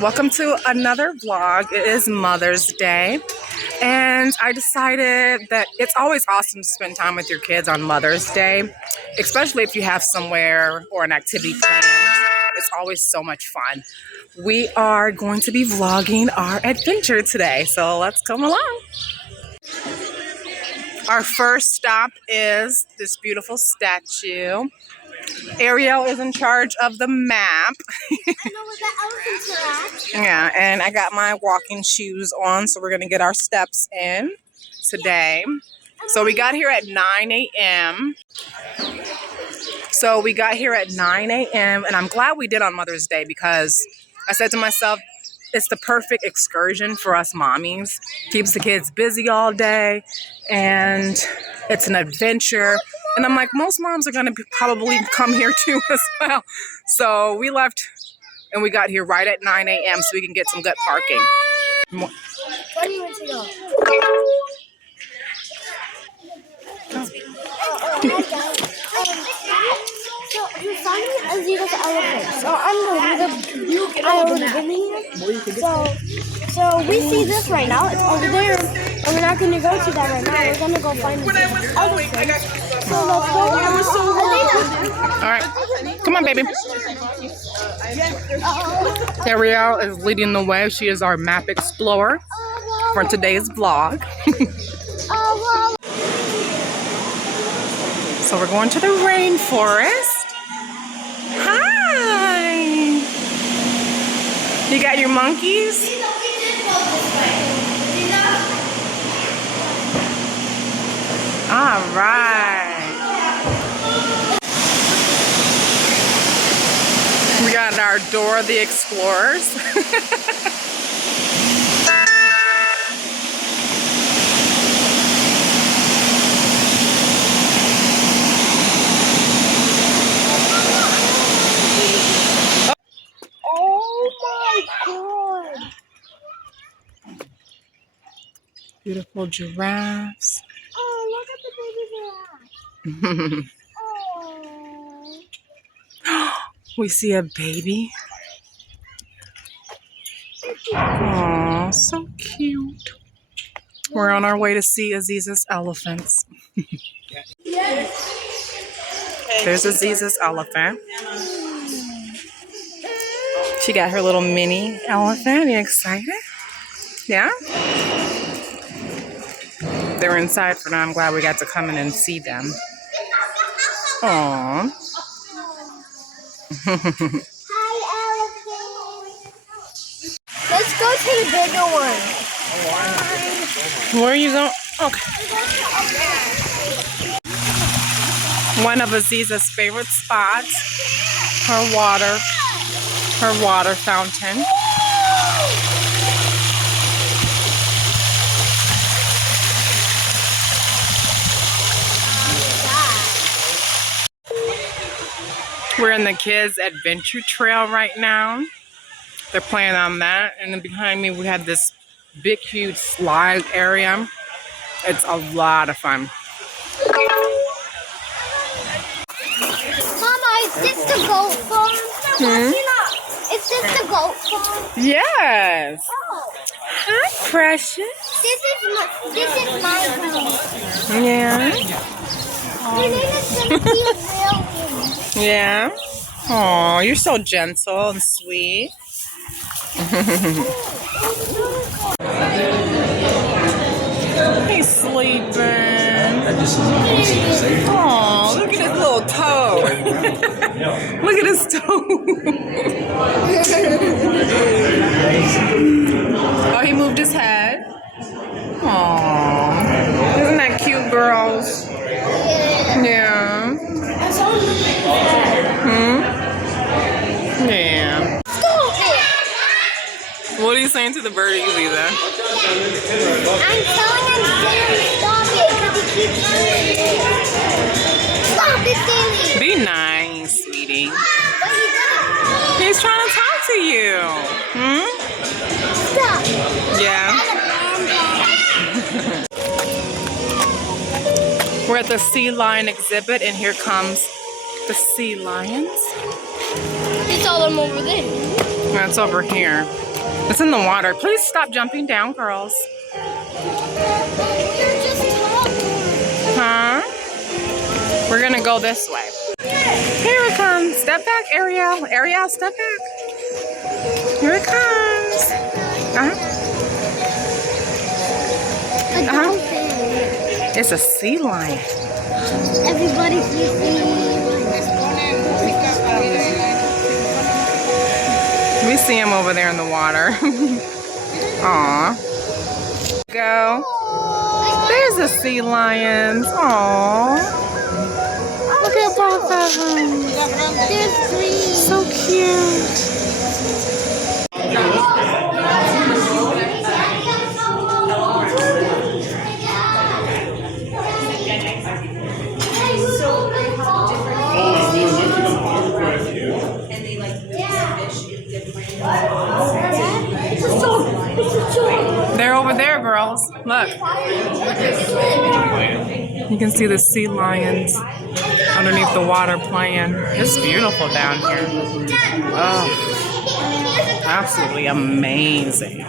Welcome to another vlog. It is Mother's Day, and I decided that it's always awesome to spend time with your kids on Mother's Day, especially if you have somewhere or an activity planned. It's always so much fun. We are going to be vlogging our adventure today, so let's come along. Our first stop is this beautiful statue. Ariel is in charge of the map. Yeah, and I got my walking shoes on, so we're gonna get our steps in today. So we got here at 9 a.m. and I'm glad we did on Mother's Day because I said to myself, it's the perfect excursion for us mommies. Keeps the kids busy all day, and it's an adventure. And I'm like, most moms are gonna probably come here too as well. So we left and we got here right at 9 a.m. so we can get some good parking. Where do you want to go? So you're finding Aziza's elephant. So I'm going So we see this right now. It's over there. And we're not going to go to that right now. We're going to go find the elephant. So let's go. All right, come on, baby. Ariel is leading the way. She is our map explorer for today's vlog. So we're going to the rainforest. Hi! You got your monkeys? All right. We got our Dora the Explorers. Oh my God! Beautiful giraffes. Oh, look at the baby giraffe. Oh. We see a baby. Aw, so cute. We're on our way to see Aziza's elephants. There's Aziza's elephant. She got her little mini elephant. You excited? Yeah? They were inside for now. I'm glad we got to come in and see them. Aww. Hi, elephant. Let's go to the bigger one. Where are you going? Okay. One of Aziza's favorite spots. Her water fountain. We're in the kids' adventure trail right now. They're playing on that. And then behind me, we have this big, huge slide area. It's a lot of fun. Mama, is this the goat farm? Hmm? Is this the goat farm? Yes. Oh. Hi, Precious. This is my goat. Yeah. Her name is Cynthia Williams. Yeah. Oh, you're so gentle and sweet. He's sleeping. Oh, look at his little toe. Look at his toe. Oh, he moved his head. Aww. Isn't that cute, girls? Yeah. Yeah. What are you saying to the birdies, Lisa? I'm telling him to stop it because he keeps doing it. Stop it, Daily. Be nice, sweetie. But he doesn't. He's trying to talk to you. Stop. Yeah. We're at the sea lion exhibit, and here comes the sea lions. You saw them over there. That's over here. It's in the water. Please stop jumping down, girls. Huh? We're gonna go this way. Here it comes. Step back, Ariel. Ariel, step back. Here it comes. It's a sea lion. Everybody sees We see him over there in the water. Aw. Go. There's the sea lions. Aw. Look at both of them. There's 3. So cute. They're over there, girls. Look. You can see the sea lions underneath the water playing. It's beautiful down here. Oh, absolutely amazing.